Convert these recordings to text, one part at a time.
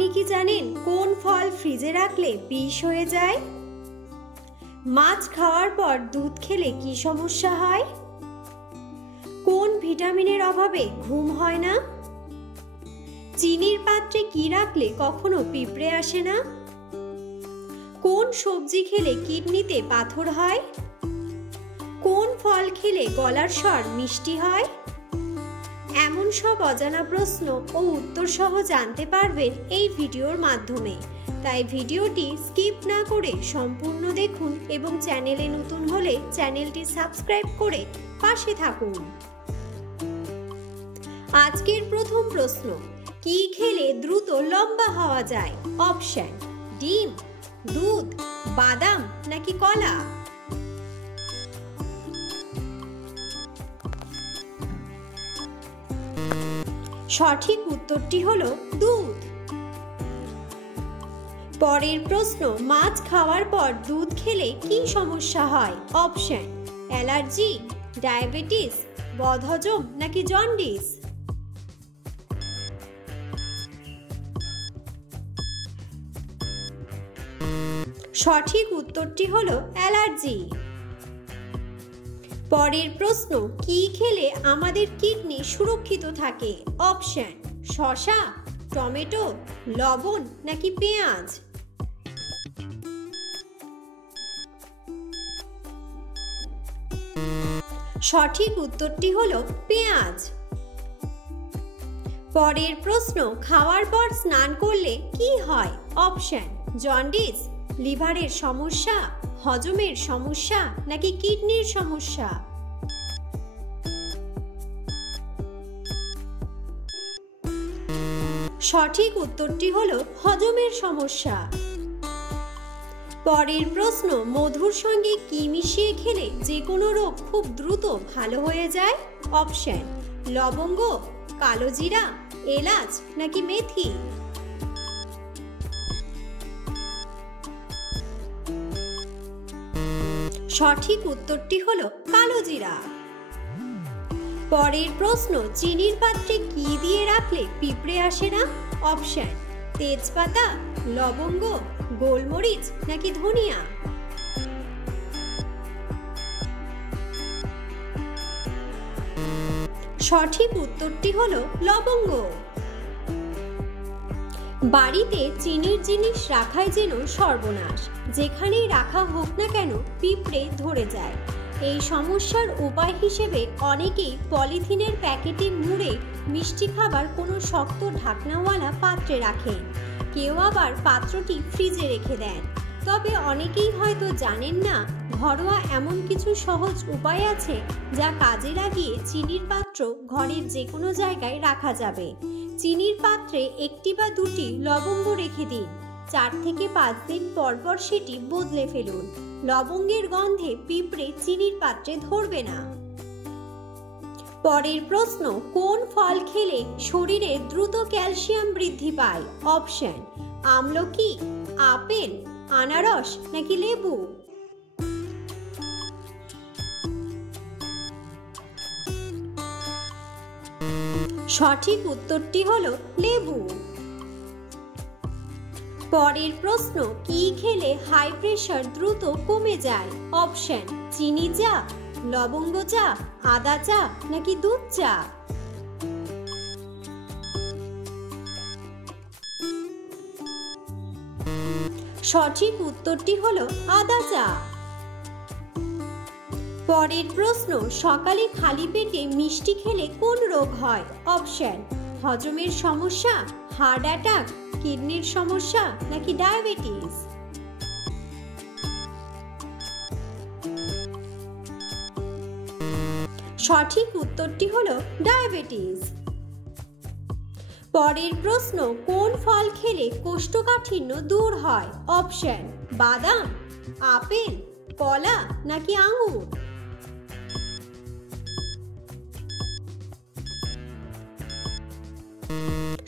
আপনি কি জানেন কোন ফল ফ্রিজে রাখলে বিষ হয়ে যায়? মাছ খাওয়ার পর দুধ খেলে কি সমস্যা হয়? কোন ভিটামিনের অভাবে ঘুম হয় না? চিনির পাত্রে কি রাখলে কখনো পিঁপড়ে আসে না? কোন সবজি খেলে কিডনিতে পাথর হয়? কোন ফল খেলে গলার স্বর মিষ্টি হয়? এমন সব অজানা প্রশ্ন ও উত্তর সহ জানতে পারবেন এই ভিডিওর মাধ্যমে। তাই ভিডিওটি স্কিপ না করে সম্পূর্ণ দেখুন এবং চ্যানেলে নতুন হলে চ্যানেলটি সাবস্ক্রাইব করে পাশে থাকুন। আজকের প্রথম প্রশ্ন, কি খেলে দ্রুত লম্বা হওয়া যায়? অপশন: ডিম, দুধ, বাদাম নাকি কলা? সঠিক উত্তরটি হলো দুধ। পরের প্রশ্ন, মাছ খাওয়ার পর দুধ খেলে কি সমস্যা হয়? অপশন: অ্যালার্জি, ডায়াবেটিস, বদহজম নাকি জন্ডিস? সঠিক উত্তরটি হলো অ্যালার্জি। পরের প্রশ্ন, কি খেলে আমাদের কিডনি সুরক্ষিত থাকে? অপশন: শসা, টমেটো, লবণ নাকি পেঁয়াজ? সঠিক উত্তরটি হলো পেঁয়াজ। পরের প্রশ্ন, খাওয়ার পর স্নান করলে কি হয়? অপশন: জন্ডিস, লিভারের সমস্যা, হজমের সমস্যা নাকি কিডনির সমস্যা? সঠিক উত্তরটি হলো হজমের সমস্যা। পরের প্রশ্ন, মধুর সঙ্গে কি মিশিয়ে খেলে যে কোনো রোগ খুব দ্রুত ভালো হয়ে যায়? অপশন: লবঙ্গ, কালোজিরা, এলাচ নাকি মেথি? সঠিক উত্তরটি হলো কালোজিরা। পরের প্রশ্ন, চিনির পাত্রে কি দিয়ে রাখলে পিঁপড়ে আসে না? অপশন: তেজপাতা, লবঙ্গ, গোলমরিচ নাকি ধনিয়া? সঠিক উত্তরটি হলো লবঙ্গ। বাড়িতে চিনির জিনিস রাখাই যেন সর্বনাশ, যেখানেই রাখা হোক না কেন পিঁপড়ে ধরে যায়। এই সমস্যার উপায় হিসেবে অনেকেই পলিথিনের প্যাকেটে মুড়ে মিষ্টি খাবার কোনো শক্ত ঢাকনাওয়ালা পাত্রে রাখেন, কেউ আবার পাত্রটি ফ্রিজে রেখে দেন। তবে অনেকেই হয়তো জানেন না, ঘরোয়া এমন কিছু সহজ উপায় আছে যা কাজে লাগিয়ে চিনির পাত্র ঘরের যে কোনো জায়গায় রাখা যাবে। চিনির পাত্রে একটি বা দুটি লবঙ্গ রেখে দিন, 4 থেকে 5 দিন পর পর সেটি বদলে ফেলুন। লবঙ্গের গন্ধে পিঁপড়ে চিনির পাত্রে ধরবে না। পরের প্রশ্ন, কোন ফল খেলে শরীরে দ্রুত ক্যালসিয়াম বৃদ্ধি পায়? অপশন: আমলকি, আপেল, আনারস নাকি লেবু? সঠিক উত্তরটি হলো লেবু। পরের প্রশ্ন, কি খেলে হাই প্রেশার দ্রুত কমে যায়? অপশন: চিনি চা, লবঙ্গ চা, আদা চা নাকি দুধ চা? সঠিক উত্তরটি হলো আদা চা। পরের প্রশ্ন, সকালে খালি পেটে মিষ্টি খেলে কোন রোগ হয়? অপশন: হজমের সমস্যা, হার্ট অ্যাটাক, কিডনির সমস্যা নাকি ডায়াবেটিস? সঠিক উত্তরটি হলো ডায়াবেটিস। পরের প্রশ্ন, কোন ফল খেলে কোষ্ঠকাঠিন্য দূর হয়? অপশন: বাদাম, আপেল, কলা নাকি আঙুর?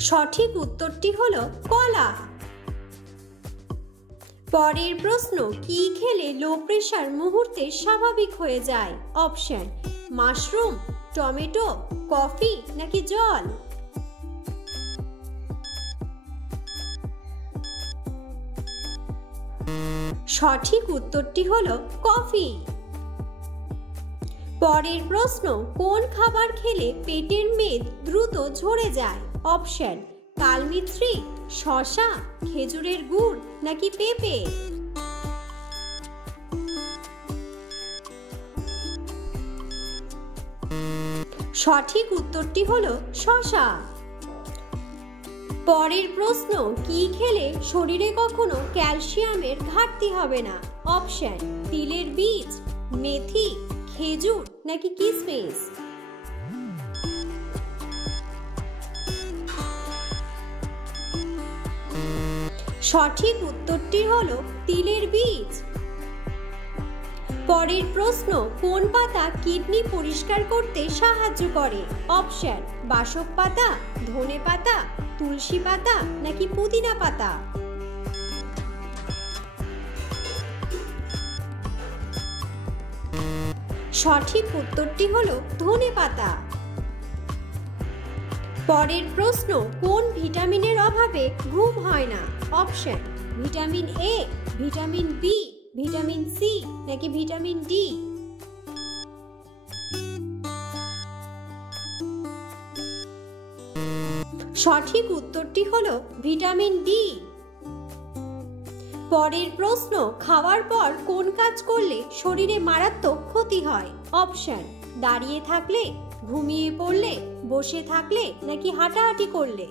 সঠিক উত্তরটি হলো কলা। পরের প্রশ্ন, কি খেলে লো প্রেশার মুহূর্তে স্বাভাবিক হয়ে যায়? অপশন: মাশরুম, টমেটো, কফি নাকি জল? সঠিক উত্তরটি হলো কফি। পরের প্রশ্ন, কোন খাবার খেলে পেটের মেদ দ্রুত ঝরে যায়? অপশন: কালমিছরি, শসা, খেজুরের গুড় নাকি পেঁপে? সঠিক উত্তরটি হলো শসা। পরের প্রশ্ন, কি খেলে শরীরে কখনো ক্যালসিয়ামের ঘাটতি হবে না? অপশন: তিলের বীজ, মেথি, খেজুর নাকি কিশমিশ? সঠিক উত্তরটি হলো তিলের বীজ। পরের প্রশ্ন, কোন পাতা কিডনি পরিষ্কার করতে সাহায্য করে? অপশন: বাসক পাতা, ধনে পাতা, তুলসী পাতা নাকি পুদিনা পাতা? সঠিক উত্তরটি হলো ধনে পাতা। পরের প্রশ্ন, কোন ভিটামিনের অভাবে ঘুম হয় না? Option: vitamin A, vitamin B, vitamin C নাকি ভিটামিন ডি? সঠিক উত্তরটি হলো ভিটামিন ডি। পরের প্রশ্ন, খাওয়ার পর কোন কাজ করলে শরীরে মারাত্মক ক্ষতি হয়? অপশন: দাঁড়িয়ে থাকলে, ঘুমিয়ে পড়লে, বসে থাকলে নাকি হাঁটাহাঁটি করলে?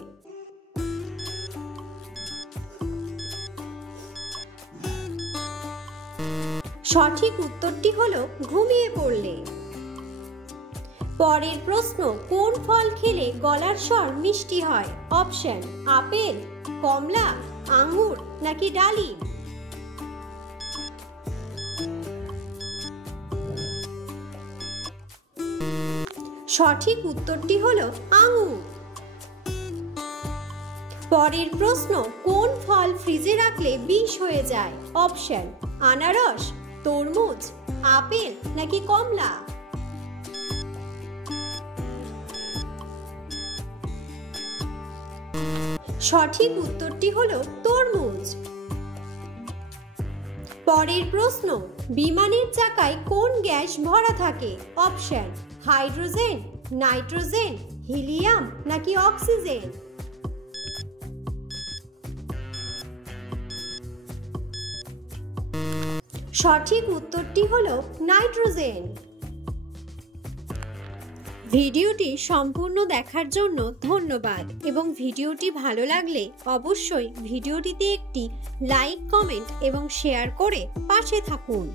সঠিক উত্তরটি হলো ঘুমিয়ে পড়লে। পরের প্রশ্ন, কোন ফল খেলে গলার স্বর মিষ্টি হয়? অপশন: আপেল, কমলা, আঙ্গুর নাকি ডালিম? সঠিক উত্তরটি হলো আঙ্গুর। পরের প্রশ্ন, কোন ফল ফ্রিজে রাখলে বিষ হয়ে যায়? অপশন: আনারস, তরমুজ, আপেল নাকি কমলা? সঠিক উত্তরটি হলো তরমুজ। পরের প্রশ্ন, বিমানের চাকায় কোন গ্যাস ভরা থাকে? অপশন: হাইড্রোজেন, নাইট্রোজেন, হিলিয়াম নাকি অক্সিজেন? সঠিক উত্তরটি হলো নাইট্রোজেন। ভিডিওটি সম্পূর্ণ দেখার জন্য ধন্যবাদ এবং ভিডিওটি ভালো লাগলে অবশ্যই ভিডিওটিতে একটি লাইক, কমেন্ট এবং শেয়ার করে পাশে থাকুন।